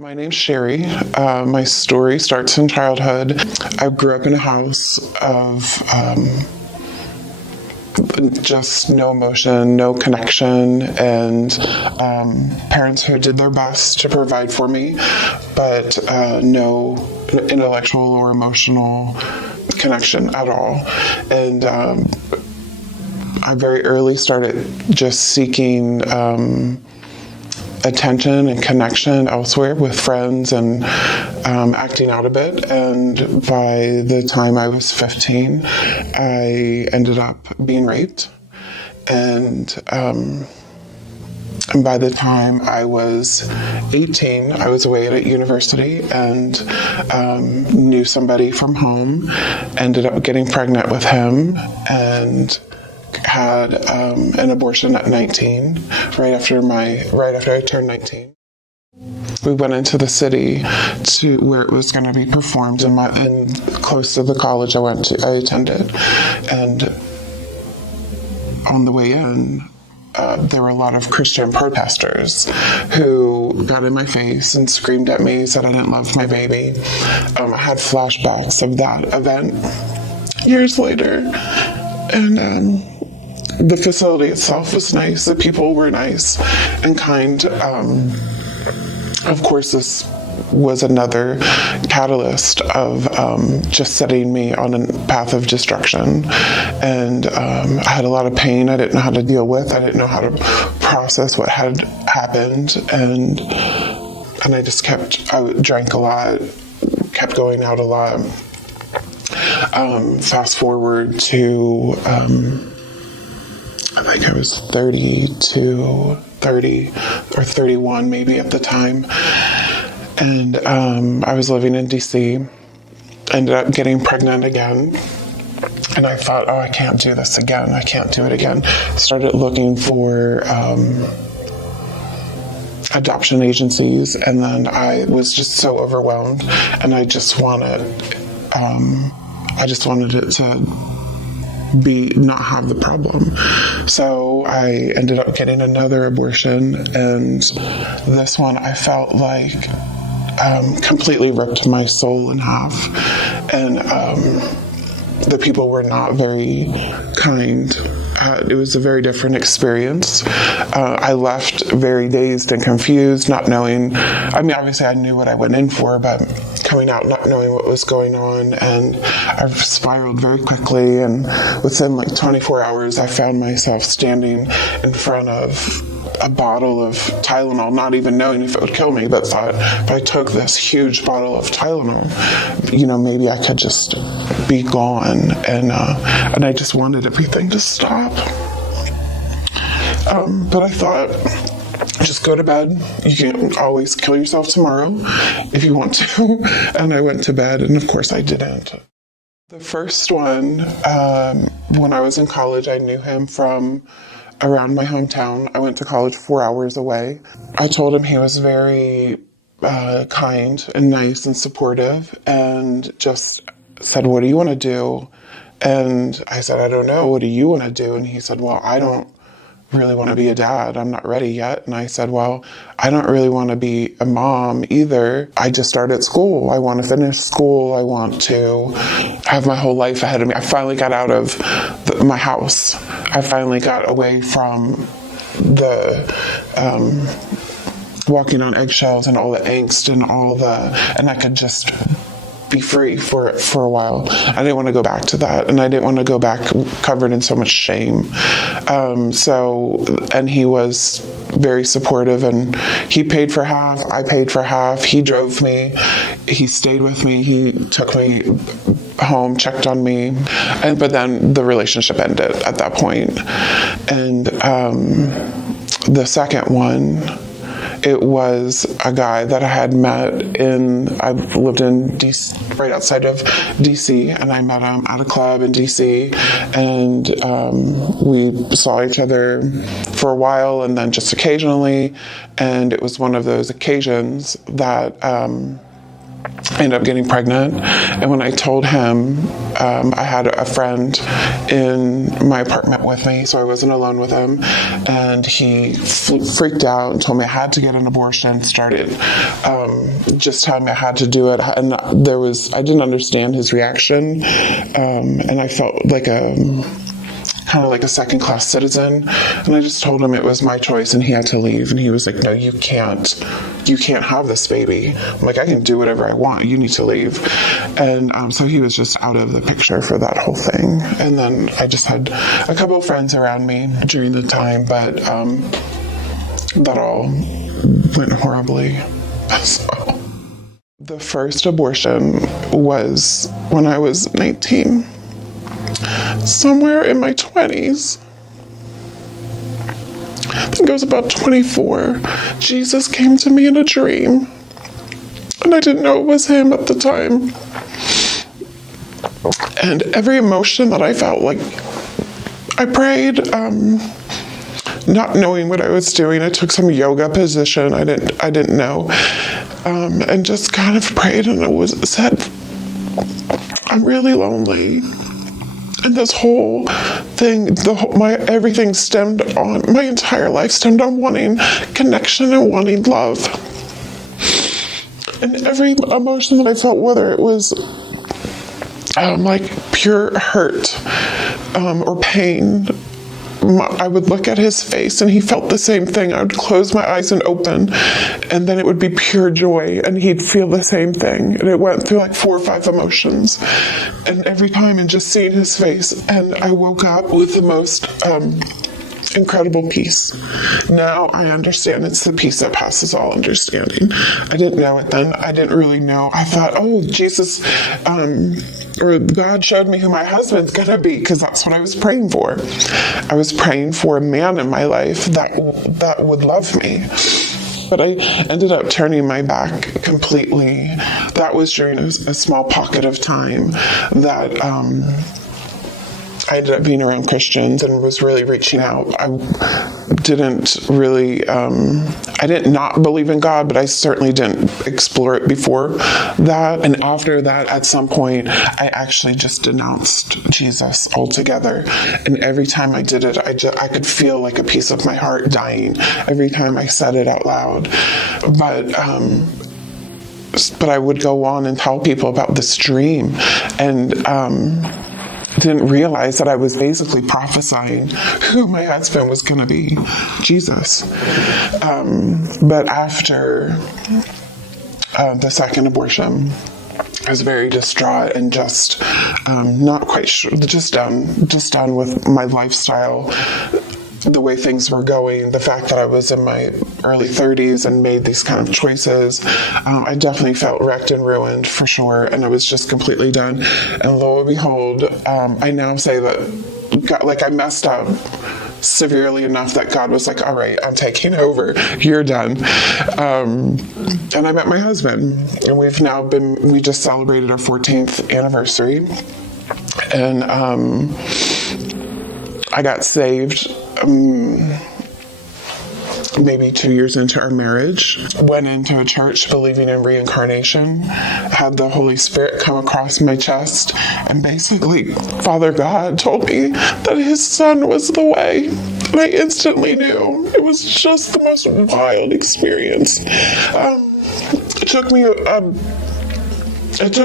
My name's Sherry. My story starts in childhood. I grew up in a house of just no emotion, no connection, and parents who did their best to provide for me, but no intellectual or emotional connection at all. And I very early started just seeking attention and connection elsewhere with friends and acting out a bit. And by the time I was 15, I ended up being raped. And by the time I was 18, I was away at university and knew somebody from home, ended up getting pregnant with him, and had an abortion at 19, right after I turned 19. We went into the city to where it was going to be performed in close to the college I attended, and on the way in, there were a lot of Christian protesters who got in my face and screamed at me, said I didn't love my baby. I had flashbacks of that event years later, and the facility itself was nice. The people were nice and kind. Of course, this was another catalyst of just setting me on a path of destruction. And I had a lot of pain I didn't know how to deal with. I didn't know how to process what had happened. And I drank a lot, kept going out a lot. Fast forward to, I think I was 30 or 31 maybe at the time. And I was living in DC, ended up getting pregnant again. And I thought, I can't do this again. I can't do it again. Started looking for adoption agencies, and then I was just so overwhelmed, and I just wanted it to not have the problem. So I ended up getting another abortion, and this one I felt like completely ripped my soul in half, and the people were not very kind. It was a very different experience. I left very dazed and confused, not knowing, obviously I knew what I went in for, but coming out not knowing what was going on, and I spiraled very quickly, and within 24 hours I found myself standing in front of a bottle of Tylenol, not even knowing if it would kill me, but thought if I took this huge bottle of Tylenol, maybe I could just be gone, and I just wanted everything to stop. But I thought, just go to bed. You can always kill yourself tomorrow if you want to. And I went to bed, and of course I didn't. The first one, when I was in college, I knew him from around my hometown. I went to college 4 hours away. I told him he was very kind and nice and supportive, and just said, what do you want to do? And I said, I don't know. What do you want to do? And he said, well, I don't really want to be a dad. I'm not ready yet. And I said, well, I don't really want to be a mom either. I just started school. I want to finish school. I want to have my whole life ahead of me. I finally got out of my house. I finally got away from the walking on eggshells and all the angst and I could just be free for a while. I didn't want to go back to that, and I didn't want to go back covered in so much shame. And he was very supportive, and he paid for half, I paid for half. He drove me, he stayed with me, he took me home, checked on me, but then the relationship ended at that point. And the second one, it was a guy that I had met I lived in DC, right outside of DC, and I met him at a club in DC, and we saw each other for a while, and then just occasionally, and it was one of those occasions that I ended up getting pregnant. And when I told him, I had a friend in my apartment with me, so I wasn't alone with him. And he freaked out and told me I had to get an abortion, started just telling me I had to do it. And I didn't understand his reaction. And I felt like kind of like a second-class citizen, and I just told him it was my choice and he had to leave. And he was like, no, you can't have this baby. I'm like, I can do whatever I want, you need to leave. And so he was just out of the picture for that whole thing. And then I just had a couple of friends around me during the time, but that all went horribly. So the first abortion was when I was 19. Somewhere in my 20s, I think I was about 24, Jesus came to me in a dream, and I didn't know it was him at the time. And every emotion that I felt, like, I prayed, not knowing what I was doing. I took some yoga position I didn't know, and just kind of prayed, and said, I'm really lonely. And this whole thing, everything stemmed on, my entire life stemmed on wanting connection and wanting love. And every emotion that I felt, whether it was like pure hurt or pain, I would look at his face and he felt the same thing. I would close my eyes and open, and then it would be pure joy and he'd feel the same thing. And it went through like 4 or 5 emotions. And every time, and just seeing his face, and I woke up with the most incredible peace. Now I understand it's the peace that passes all understanding. I didn't know it then. I didn't really know. I thought, oh, Jesus, or God showed me who my husband's gonna be, because that's what I was praying for. I was praying for a man in my life that would love me. But I ended up turning my back completely. That was during a small pocket of time that I ended up being around Christians and was really reaching out. I didn't really, I didn't not believe in God, but I certainly didn't explore it before that. And after that, at some point, I actually just denounced Jesus altogether. And every time I did it, I could feel like a piece of my heart dying every time I said it out loud. But I would go on and tell people about this dream, and didn't realize that I was basically prophesying who my husband was going to be, Jesus. But after the second abortion, I was very distraught and just not quite sure, just done with my lifestyle, the way things were going, the fact that I was in my early 30s and made these kind of choices. I definitely felt wrecked and ruined for sure, and I was just completely done. And lo and behold, I now say that God, like, I messed up severely enough that God was like, all right, I'm taking over, you're done. And I met my husband, and we just celebrated our 14th anniversary. And I got saved maybe 2 years into our marriage. Went into a church believing in reincarnation, had the Holy Spirit come across my chest, and basically Father God told me that his son was the way. And I instantly knew. It was just the most wild experience. It took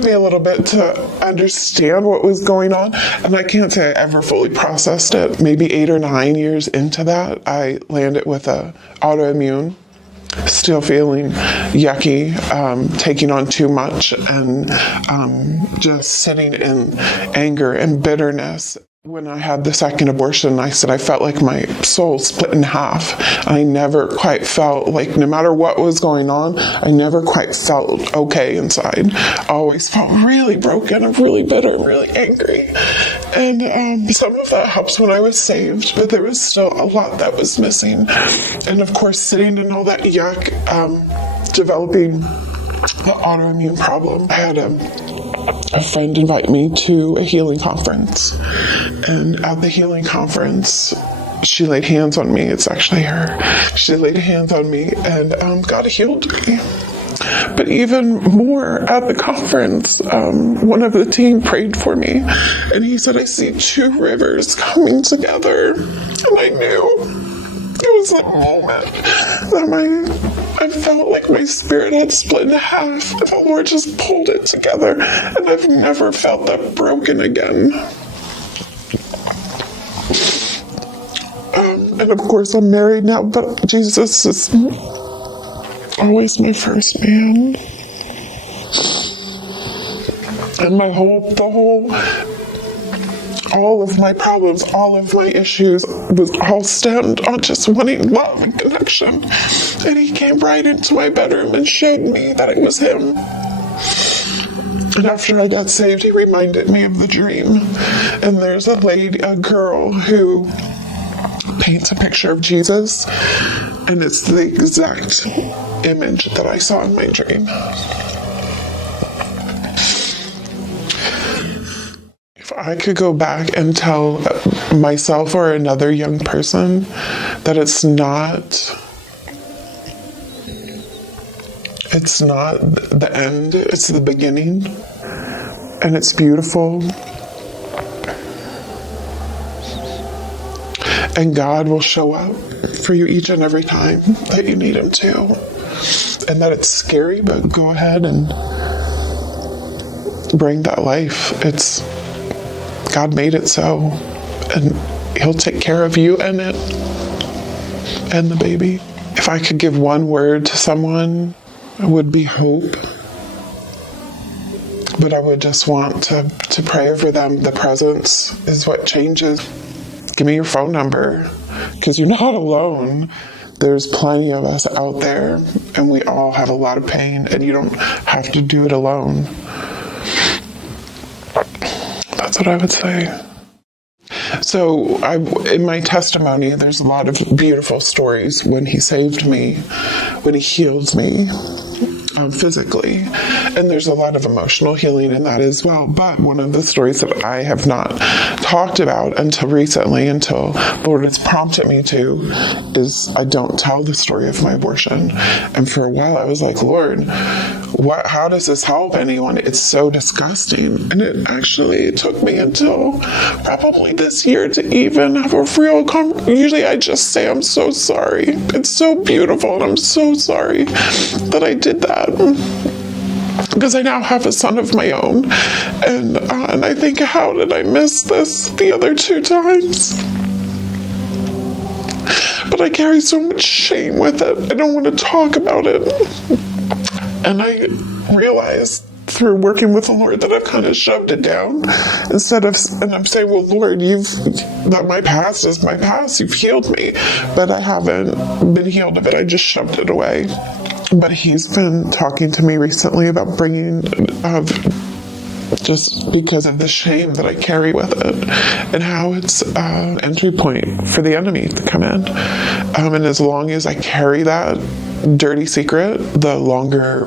me a little bit to understand what was going on, and I can't say I ever fully processed it. Maybe 8 or 9 years into that, I landed with a autoimmune, still feeling yucky, taking on too much, and just sitting in anger and bitterness. When I had the second abortion, I said I felt like my soul split in half. I never quite felt like, no matter what was going on, I never quite felt okay inside. I always felt really broken and really bitter and really angry. And some of that helps when I was saved, but there was still a lot that was missing. And of course, sitting in all that yuck, developing the autoimmune problem, I had a friend invite me to a healing conference, and at the healing conference she laid hands on me. It's actually her. She laid hands on me, and God healed me. But even more, at the conference, one of the team prayed for me, and he said, I see two rivers coming together. And I knew it was that moment that I felt like my spirit had split in half, and the Lord just pulled it together, and I've never felt that broken again. And of course, I'm married now, but Jesus is always my first man. And all of my problems, all of my issues was all stemmed on just wanting love and connection. And he came right into my bedroom and showed me that it was him. And after I got saved, he reminded me of the dream. And there's a girl who paints a picture of Jesus, and it's the exact image that I saw in my dream. If I could go back and tell myself or another young person that it's not the end, it's the beginning, and it's beautiful. And God will show up for you each and every time that you need him to. And that it's scary, but go ahead and bring that life. God made it so. And he'll take care of you and it and the baby. If I could give one word to someone, it would be hope. But I would just want to pray over them. The presence is what changes. Give me your phone number, because you're not alone. There's plenty of us out there, and we all have a lot of pain, and you don't have to do it alone. That's what I would say. So in my testimony, there's a lot of beautiful stories when he saved me, when he healed me physically. And there's a lot of emotional healing in that as well. But one of the stories that I have not talked about until recently, until the Lord has prompted me to, is I don't tell the story of my abortion. And for a while I was like, Lord, how does this help anyone? It's so disgusting. And it took me until probably this year to even have a real conversation. Usually I just say, I'm so sorry. It's so beautiful, and I'm so sorry that I did that. Because I now have a son of my own. And I think, how did I miss this the other two times? But I carry so much shame with it. I don't want to talk about it. And I realized through working with the Lord that I've kind of shoved it down and I'm saying, well, Lord, that my past is my past. You've healed me, but I haven't been healed of it. I just shoved it away. But he's been talking to me recently about bringing, just because of the shame that I carry with it, and how it's an entry point for the enemy to come in. And as long as I carry that dirty secret, the longer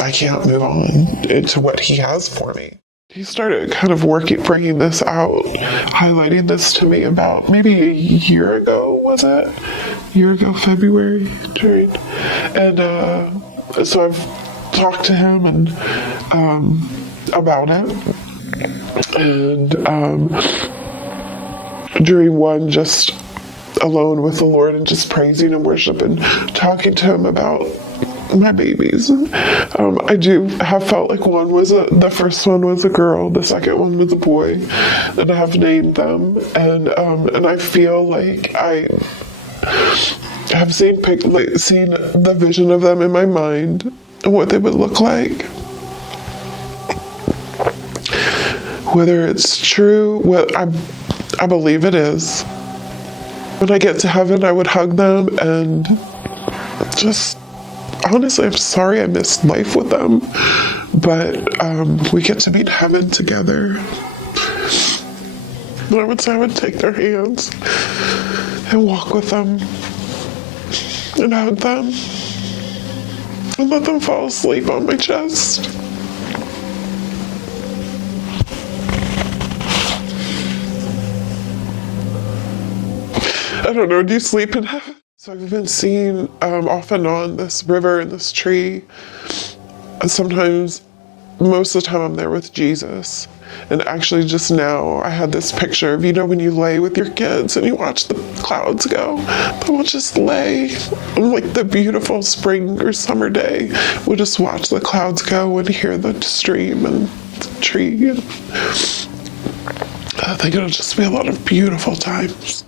I can't move on into what he has for me. He started kind of bringing this out, highlighting this to me about maybe a year ago, was it? February, during. And so I've talked to him and about it. And during one just alone with the Lord and just praising and worship and talking to him about my babies. I do have felt like the first one was a girl, the second one was a boy, and I have named them, and I feel like I have seen the vision of them in my mind and what they would look like. Whether it's true, I believe it is. When I get to heaven, I would hug them and just, honestly, I'm sorry I missed life with them, but we get to be in heaven together. And I would say I would take their hands and walk with them and hug them and let them fall asleep on my chest. I don't know, do you sleep in heaven? So I've been seeing off and on this river and this tree. And sometimes, most of the time I'm there with Jesus. And actually just now I had this picture of, when you lay with your kids and you watch the clouds go. But we'll just lay on like the beautiful spring or summer day. We'll just watch the clouds go and hear the stream and the tree. And I think it'll just be a lot of beautiful times.